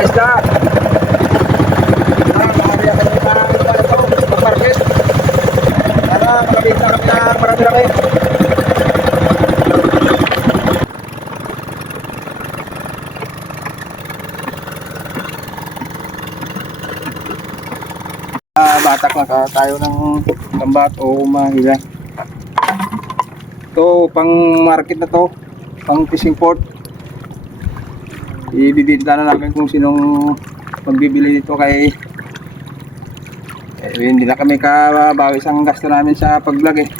mga isda. Mamaya kami mag-market. Sana makabita kami ng marami-rami. Batak na tayo ng lambat o mahila. Ito, pang market na to, pang fishing port. Ibibinta na namin kung sinong magbibili dito kay hindi na kami kabawi ang gasto namin sa pag-vlog eh.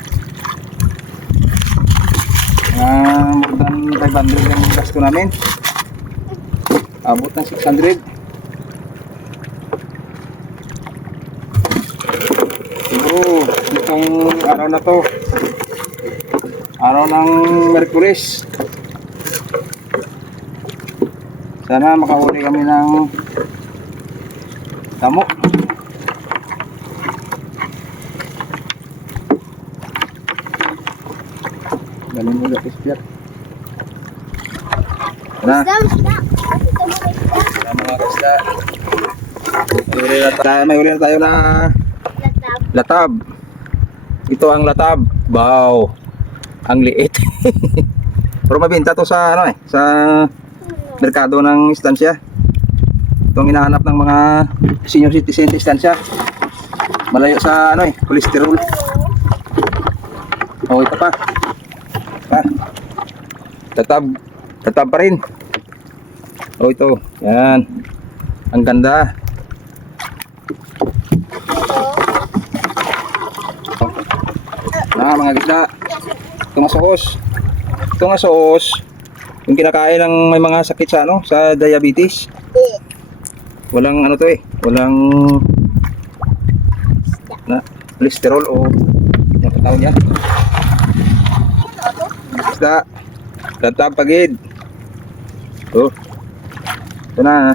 More than 500 ang gasto namin. Abot ng 600. Siguro itong araw na to, araw ng Merkulis, sana makahuli kami ng damo. Ganun mo lang ispiyat. Sana mga kasda, may uli na tayo na latab. Ito ang latab. Wow, ang liit. Pero mabenta to sa ano sa merkado ng istansya. Itong hinahanap ng mga senior citizen istansya. Malayo sa cholesterol. Oh, ito pa. Latab pa rin. Oh, ito. Yan. Ang ganda. Mga isda. Ito nga soos. Yung kinakain ng may mga sakit sa sa diabetes. Walang walang cholesterol o yung katao niya. Isda. Latab pagid. Oh. Ito na.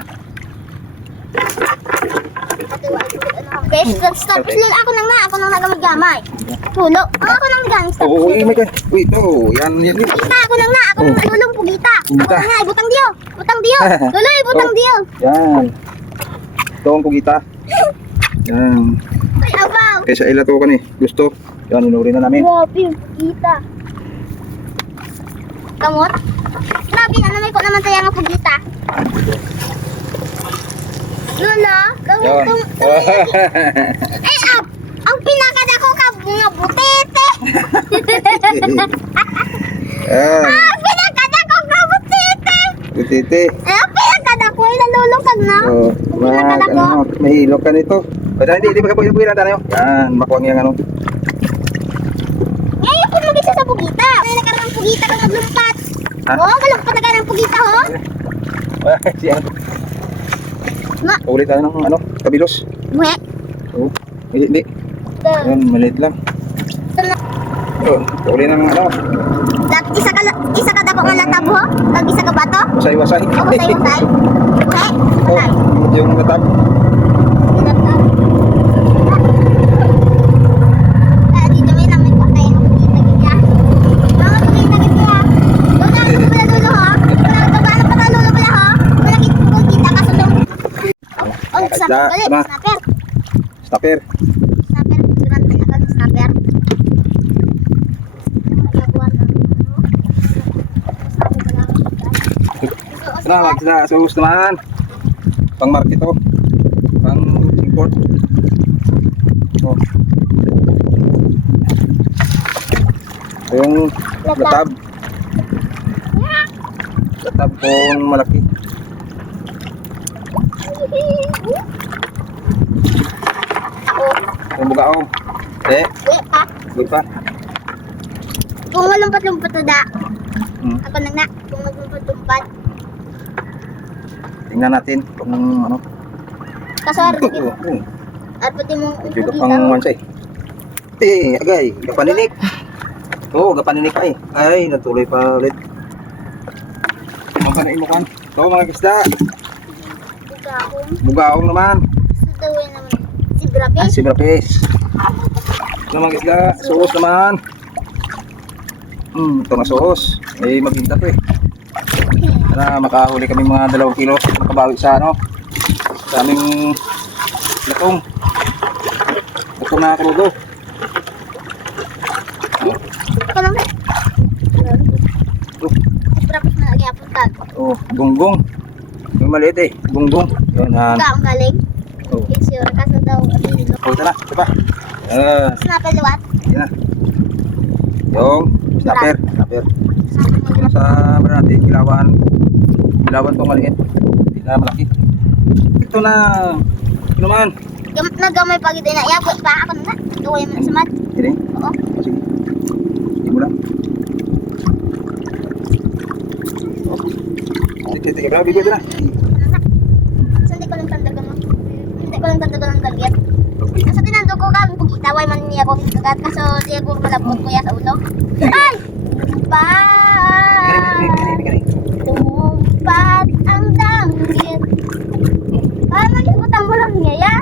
Stop. Ako nang nagamay. Pulo. Ako nang nagamay. Stop. Oo, may kan. Uy, ito. Yan. Kita, ako nang lulong pugita. Pugita. Ako nga, ibutang diyo. Luloy, ibutang diyo. Yan. Ito ang pugita. Yan. Ay, abaw. Kaysa ilato ka ni. Gusto. Yan, inurin na namin. Grabe, pugita. Kamot? Grabe, may ko naman tayo ang pugita. Lula, Yan. Ay, ang pinakadako ka mga butete. Yan. Ang pinakadako ka butete. Butete. Ang pinakadako ay nalulungkag na. Oh, may hilok ka nito. Pero hindi magkapuwi-puwi na tayo. Yan, makuha niya Ngayon kung mag-isa sa pugita. May nagkaroon ng pugita kang maglumpat. Ha? Oo, galumpat na ka ng pugita, ho. Siya. Ulit tayo ng kabilos. Mwe. Oh, hindi. Yan, maliit lang. Oh, uli ng Isa ka dako nga latab, ho. Pag isa ka bato. Wasay-wasay. O, wasay-wasay. Mwe. Oh, yung latab. Dito may namin ko tayo ng pugita gaya. Mga pugita gaya. Doon na ako pala dulo, ho. Paano pala dulo pala, ho. Malaki pugita kasulong. Oh, snapper. Snapper. Durante na kami snapper. Sana, sus naman. Pang market to. Pang import. Oh. Yung latab. Latab kung malaki. Yung bugaong. Good pa. Kung malumpat-lumpat to da. Hmm. Ako nang kung maglumpat-lumpat. Tingnan natin kung Kasar. Oo. At pati mong Bigo pang mansay. Agay, gapaninik. Oo, gapaninik ay. Ay, natuloy pa ulit. Mukha na imukan. Ito mga kisda. Bugaong naman. Sa tawin naman. Si Brapis. Si Brapis. Ito mga kisda. Soos naman. Ito nga soos. May maginta to eh. Para makahuli kami mga 2 kilo. Makabawi sa Daming latong. Latong na krudo. Ito lang. Ito. Tapos na lagi apuntan. Oh, gunggong. Yung maliit eh, gunggong. Yan, yan. Ang galing. Oh. Sure, kaso daw, ano yun. Oh, ito na, ito pa. Snapper liwat. Yan na. Yung snapper. Snapper. Yung sa ano natin, ilawan. Ilawan to maliit. Hindi na malaki. Ito na. Ito naman. Nagamay pag ito na. Iabot pa ako na. Tuwa yung mga samad. Ini. Oo. Sige. Hindi mo lang. Sige, grabe ko ito na. So, hindi ko lang tandagan mo. Hindi ko lang tandagan ng galget. Nasa tinando ko kang bugita. Way man niya ko kagat. Kaso siya ko malabot ko ya sa ulo. Ay! Tumpat ang danggit. Ay, malibutan mo lang niya ya.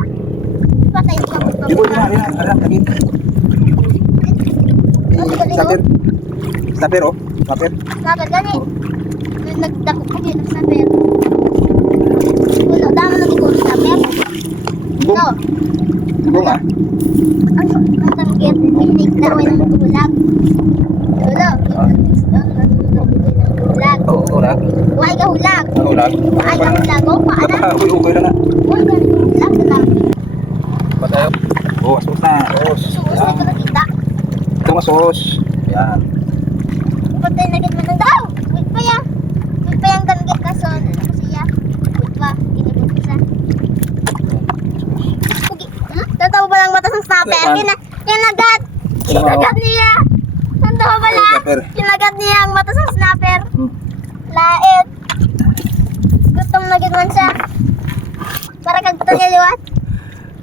Patay ko ako. Di ko na, lagi. Snapper. Snapper, oh. Snapper. Snapper gani. Nagdako ko yun ng snapper. Ulo, damo lagi ko snapper. Bung. No. Bung ah. Ang tanggit, pinig na way ng tulag. Ulo, hulag. Oo, ulag. Huwag ka hulag. Ulag. Huwag ka hulag. O, paana? Uy, na na. Huwag ka hulag na lang. Patayo. Oh, asos na. Asos. Suusay ko nakita. Ito ang asos. Yan. Patay na git man daw. Wait pa ya. Wait pa yung ganggit kaso. Ano kasi ya? Wait pa. Ginibot ko siya. Pugi. Tatawa ba lang mata sa snapper? Kinagat. Kinagat niya. Tatawa ba lang? Kinagat niya ang mata sa snapper. Lait. Gutom na gid man siya. Para kagto niya liwat.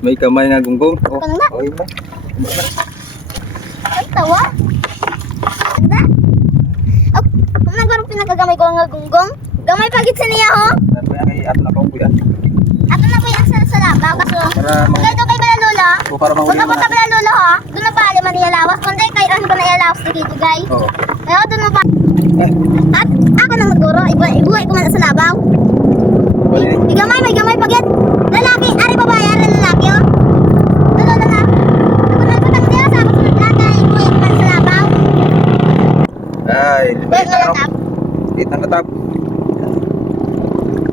May kamay nga gunggong. Oh, Kanda? oh, yun ba? Ang tawa. Ganda. Oh, kung nagbarong pinagagamay ko nga gunggong. Gamay pagit sa niya ho. Ano yan kay ato na pang kuya? Ato na po yung sa labaw kaso. Para Kung kayo kay Bala Lola. O para mahuli Kung mo napunta na. Bala Lola ha. Doon na bali man niya lawas. Kundi kay ano ba na ilawas dito guys. Oo. Kaya doon na ba. At ako nang maguro. Ibuhay ko man sa labaw. Bali. May gamay pagit. Lalaki. Ari babae. Ari lalaki oh. Lola na. Ako nang katang niya sa ako sa plata. Ibuhay ko man sa labaw. Ay, Wait nga lang tap. Hit ang latap.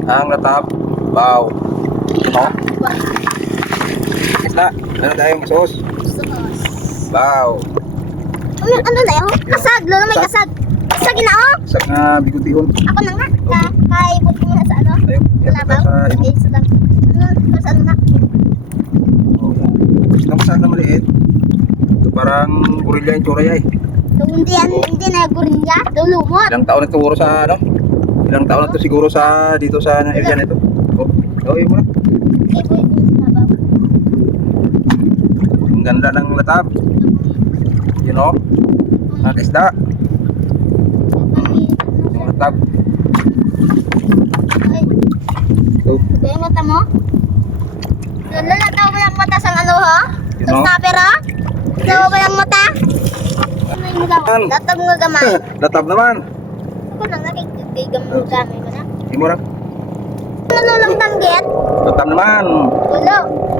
Ang latap. Wow. Ito. Isla. Ano tayong asos? Wow. Ano na yun? Kasag. Lola may kasag. Kasag na oh. Sak na bigutihon. Ako na nga. Kaibot ko muna sa ano. Ayun. Sa labaw. Sa Ay, sa lang. Sa ano na. Oh, yan. Itong sak na maliit. Ito parang gorilla yung tsura niya eh. Hindi na gurinja. Lumot. Ilang taon na ito siguro sa ano? Ilang taon na ito siguro sa dito sa area na ito. Oh, yun mo na. Ibuhay ko muna sa labaw. Ang ganda ng latap. You know? Ang isda. Yung latap. Ay, Oh, kaya yung mata mo? Lola, natawa mo lang mata sa ano ha? You Sa know? snapper ha? Natawa mo lang mata? Ano yung gamay? Latag mo gamay. latap naman. Ako na nga, kay gamay mo na. Hindi mo lang. Nalulong tanggit? Latap naman. Ulo.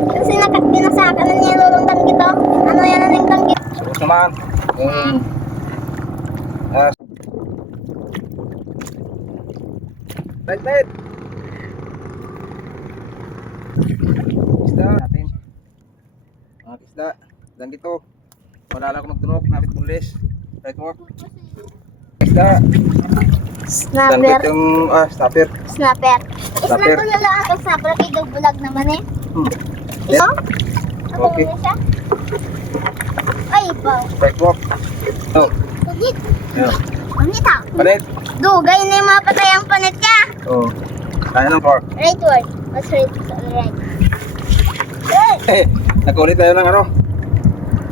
Kasi binasaka na niya lulong tanggit oh. Ano yan ang tanggit? Tapos naman. Ah. Light. Isda natin. Mga isda. Dan dito. Wala lang ako magtunok. Napit mulis. Right work. Isda. Dan Snapper. yung snapper. Snapper. Snapper. Snapper na lang ako snapper kay bulag naman eh. Yes. Ito? Ako Okay. muna siya. Ay, baw. Right work. Oh. Pagit. Yeah. Pangit ah. Palit. Dugay na yung mga patayang panit ka. Oh. Kaya ng pork. Right word. What's right? Right. Nakulit tayo ng ano?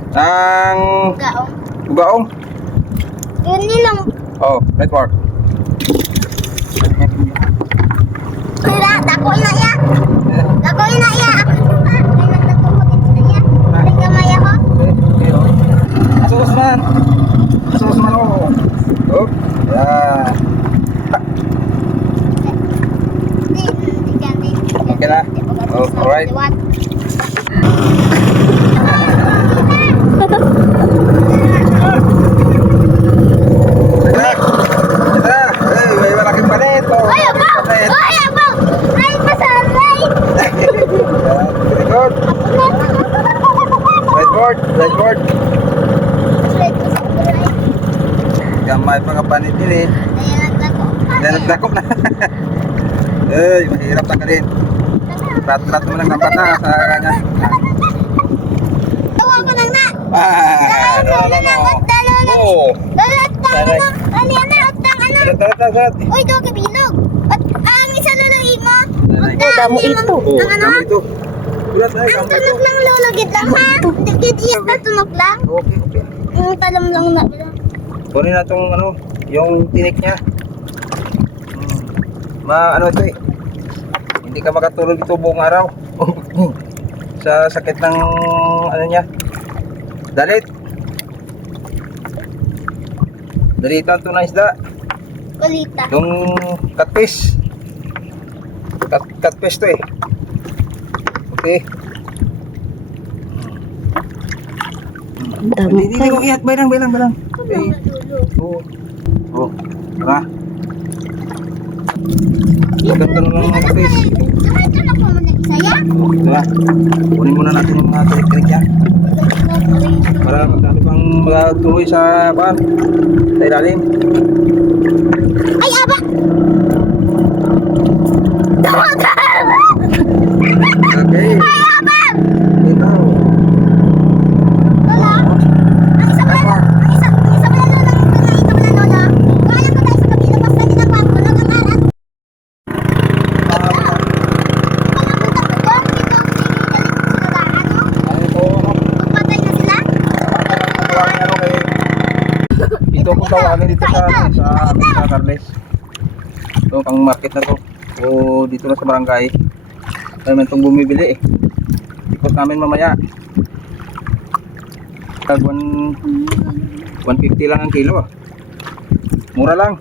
Ng Gaong. ugaong. Yun nilang. Oh, right work. Kira, dako ina iya. Dako ina iya. Ay, nagtutugod ina iya. Ay, gamay ako. Asos man. Asos man oh. Oh. Yeah. Hindi ka. Okay na. Oh, alright. Tara! Tara! Ay, may malaking palit. Oh, Ay, malaking abaw! palit. Ay, abaw! Right pa sa right! Very good. Right board. Right board. Right pa sa right. Gamay mga panit din eh. Ayan, nagdako. Kaya nagdakop na. Ay, mahirap na ka din. Rat-rat mo lang dapat na sa kanya. Tawa ko lang na! Ah, no. Oh. Dalat na! Taray. Ano yan na? Utang ano? Tarat. Uy, doon kabilog! At ang isa luluhin mo? Taray. Utang! Damo ito. Oh, Ang ano? dami ito. Ulat na, Ang dami ito. tunog lang lulugid lang ha? Dikit iya na tunog lang? Okay. Yung talam lang na. Kunin na itong ano, yung tinik niya. Ano ito eh. Hindi ka makatulog ito buong araw. Sa sakit ng ano niya. Dalit. Dalitan ito na isda. Kulita. Yung catfish. Catfish to eh. Okay. Damo Hindi ko ihat. Baylang. Okay. Oh. Tara. Maganda na lang mga fish. Ito na po muna isa yan. Tara. Kunin muna natin yung mga tinik-tinik niya. Para magkano pang magtuloy sa pan. Sa ilalim. Ay, aba! Okay. Ay, aba! Ito. Wala. Ang isa pala lolo. Ang isa pala lolo. Ang isa pala lolo. Kaya ko tayo sa kabila. Basta hindi na pang tulog ang alat. Magpatay na sila? Dito po tawagan dito sa Carles. Ito pang market na to. O dito na sa barangay. Kaya may itong bumibili eh. Ikot namin mamaya. Tag 150 lang ang kilo ah. Mura lang.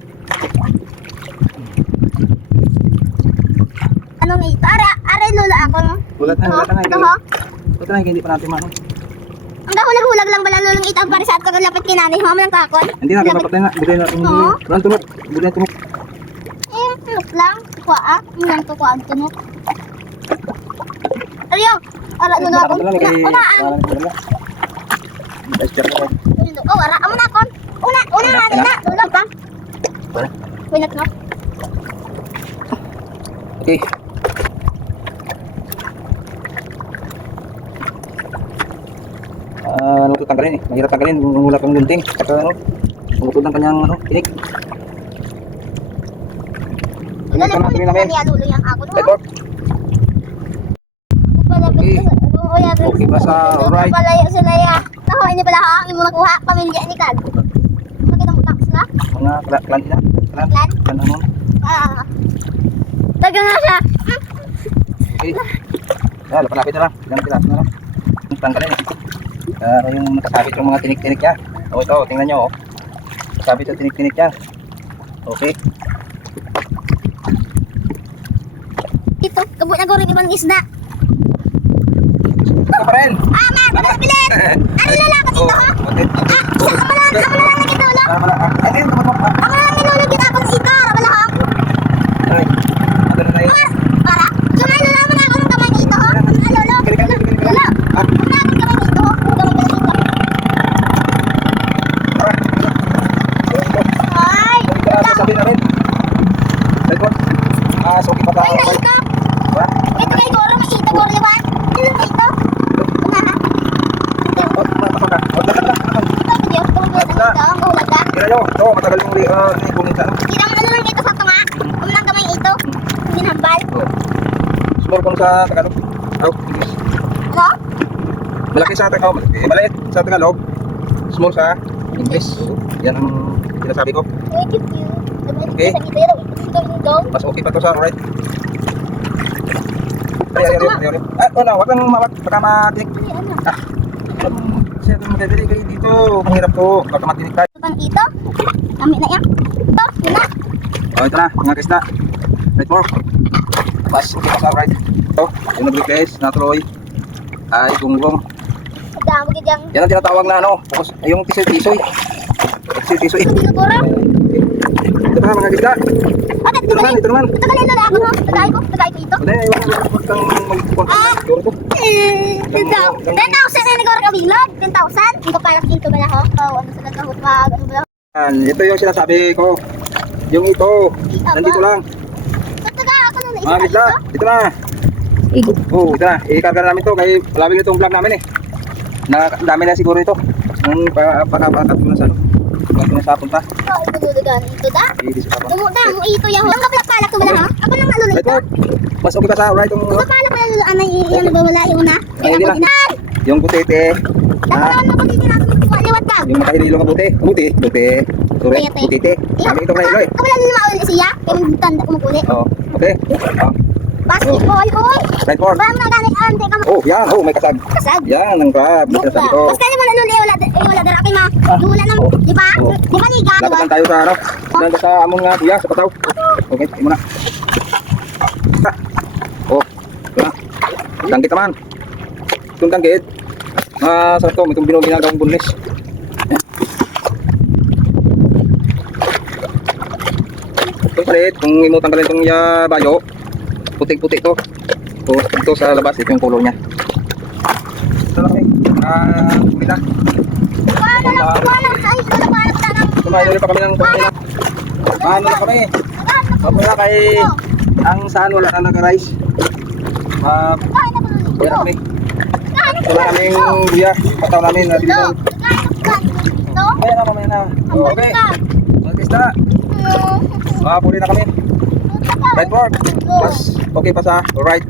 Anong ito? Are lola ako. Ulat na. Ito ho? Ulat na, hindi pa natin maano. Ang hulag lang pala lulong itang para sa at kagalapit kinanay. Mama lang kakon. Hindi na, kapatay na. Bigay natin yung Oo. Bulan tunok. Bigay tunok. Tunok lang. Kuha. Ang kuha ang tunok. Ariyo. Ara lola ako. Unaan. Oh, ara amo na kon. Una na. Lola pa. Pinat no. Okay. Ano ito tanggalin eh. Mahirap tanggalin kung wala kang gunting. Saka ano, pungutod ng kanyang ano, tinik. Lola Ito na, ko tingnan na namin. niya lulo yang ako no. Record. Okay. Okay ba sa alright? Palayo sila ya. Taho ini pala ha, imo nakuha pamilya ni Kag. Makita mo tak sila? Mga klan nila. Clan? Klan ano. Ah. Taga nga siya. Okay. Lapalapit na lang. Ilang piraso na lang. Tanggalin eh. Yung nakasabit yung mga tinik-tinik niya. O ito, tingnan nyo. Nakasabit yung tinik-tinik niya. Okay. Ito, kabut na goreng ibang isda. Ito pa rin. Ah, ma, pabilis. Ano lalakad dito ha? Okay. Isa ka lang nagitulog. Ano yun? Ako lang nilulog kita pag ito, wala ha? Ay, ano na yun? Para, sumalo naman ako ng kamay dito ha? Lolo, lolo, lolo. Ang namin kamay dito ha? Ang kamay dito. Ay, Sabi na rin. Ito. So okay pa tayo. ay, ito. Ito kay Goro, makita Goro, di ba? Ito, ito. Una ha? Ito, Diyos, tumubulat ang ito, ang mahulag ka. Kira nyo. Ito, matagal yung bumita. Kita mo ano lang ito sa tunga. Ang lang kamay ito. Hindi nahambal. Small kung sa Tagalog. English. Ano? Malaki sa Tagalog. Maliit sa Tagalog. Small sa English. Yan ang sinasabi ko. Thank you. Okay. Ito. Mas okay pa to sa right. Ay. Wag kang mawag. Baka matinik. Siya itong magdadali kayo dito. Mahirap to. Baka matinik tayo. Pang ito. Kami na yan. Ito. Yun na. Ito na. Mga kisda. Right more. Mas okay pa sa right. Ito, yung nag-request na Troy ay gunggong. Damo gid yang. Yan ang tinatawag na ano, yung tisoy-tisoy. Tisoy-tisoy. Siguro. Ito na mga gisda. Bakit Ito naman, ito naman. Tagalay na ako no. Tagay ko ito. Hindi, huwag kang mag-contact. Siguro to. 10,000 na nagawar ka bilog. 10,000. Hindi ko pala pinto ba na ho? Oh, ano sa nagahot pa? Ano ba? Yan, ito yung sinasabi ko. Yung ito, nandito lang. Taga ako na Mga gisda, ito na. Oh, ito na. I-carga na namin to. Kaya palawig itong vlog namin eh. Dami na siguro ito. Yung pakapakat ko na sa ano. Pagkat ko na sa punta. Oh, idulugan ito da. I-dis pa pa. Mo ito yang. Ang kapalak ko ba ha? Ako lang ano Right, ito. right. Mas okay pa sa right yung Kapalak ko lang ano ano ba wala yung una. Ay, hindi na. Yung butete. Dapat na ko dito na liwat ka. Yung makahililo ka buti. Buti. Sorry, butete. Kami itong nahilo eh. Kapala nila maulil siya. Kaya tanda ko mukuli. Oo, okay. Basketball, oy. Right for. Bang na gani ante ka. Oh, yan. Oh, may kasag. Kasag. Yan, ang crab. Bukla. Sinasabi ko. Basta naman ano wala dara kay ma. Wala nang, di ba? Di ba liga, di ba? Lapit lang tayo sa ano. Nandun sa amon nga kuya, sa pataw. Okay, imo na. Oh, yan. Tangkit naman. Itong tangkit. Sarap to, may itong binong ginagawang bunlis. Itong palit, kung imo tanggalin itong bayo, putik-putik to. Oh, ito sa labas, ito yung color niya. Ito na kami. Kumita. Wala ay wala pa nang. Kumain ulit pa kami ng kumita. Ano na kami? Mamaya kay ang saan wala na nag-rice. Kaya na kami. Wala kaming luya. Pataw namin na dito. Kaya na mamaya na. Okay. Mag-testa. Puli na kami. Right forward. Mas okay pa sa right.